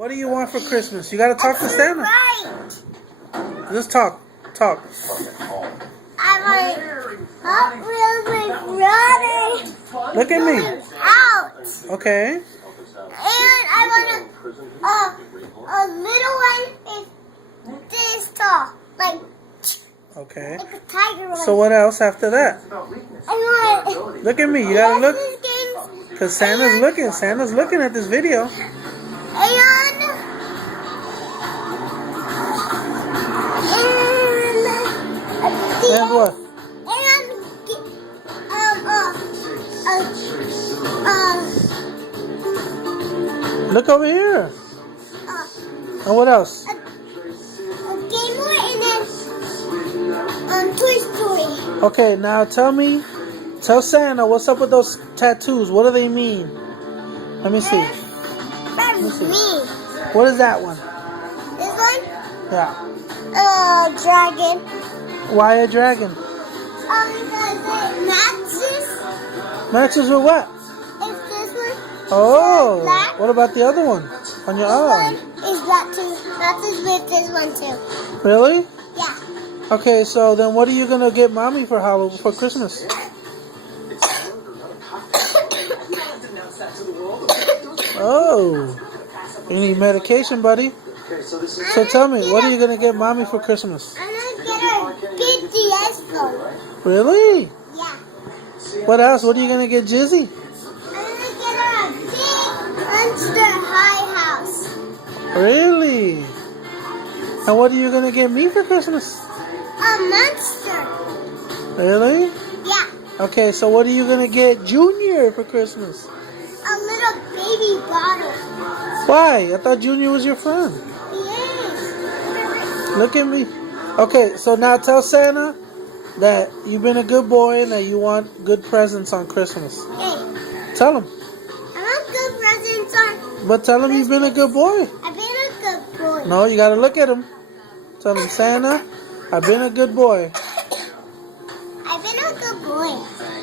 What do you want for Christmas? You gotta talk to Santa. Right. Just talk. Talk. I want Hot Wheels with brother. Look at me. Out. Okay. And I want a little one is this tall, like Okay. a tiger one. So what else after that? I want Look at me. You gotta look. Christmas games. Because Santa's looking. Santa's looking at this video. And what? Look over here. And what else? Game Boy and then Toy Story. Okay, now tell Santa what's up with those tattoos. What do they mean? Let me see. That's me. What is that one? This one? Yeah. Dragon. Why a dragon? Because it matches. Matches with what? It's this one. Oh. Black. What about the other one? On your This arm? one is black too. Matches with this one too. Really? Yeah. Okay, so then what are you gonna get mommy for Halloween for Christmas? Oh. You need medication, buddy. So tell me, what are you gonna get mommy for Christmas? I'm gonna get her a big DS phone. Really? Yeah. What else? What are you gonna get Jizzy? I'm gonna get her a big Monster High house. Really? And what are you gonna get me for Christmas? A monster. Really? Yeah. Okay, so what are you gonna get Junior for Christmas? A little baby bottle. Why? I thought Junior was your friend. Yes. Look at me. Okay, so now tell Santa that you've been a good boy and that you want good presents on Christmas. Hey, Tell him. I want good presents on. But tell him you've been a good boy. I've been a good boy. No, you gotta look at him. Tell him, Santa, I've been a good boy. I've been a good boy.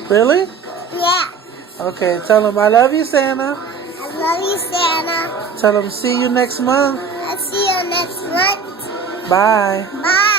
Really? Yeah. Okay, tell him, I love you, Santa. I love you, Santa. Tell him, see you next month. I'll see you next month. Bye. Bye.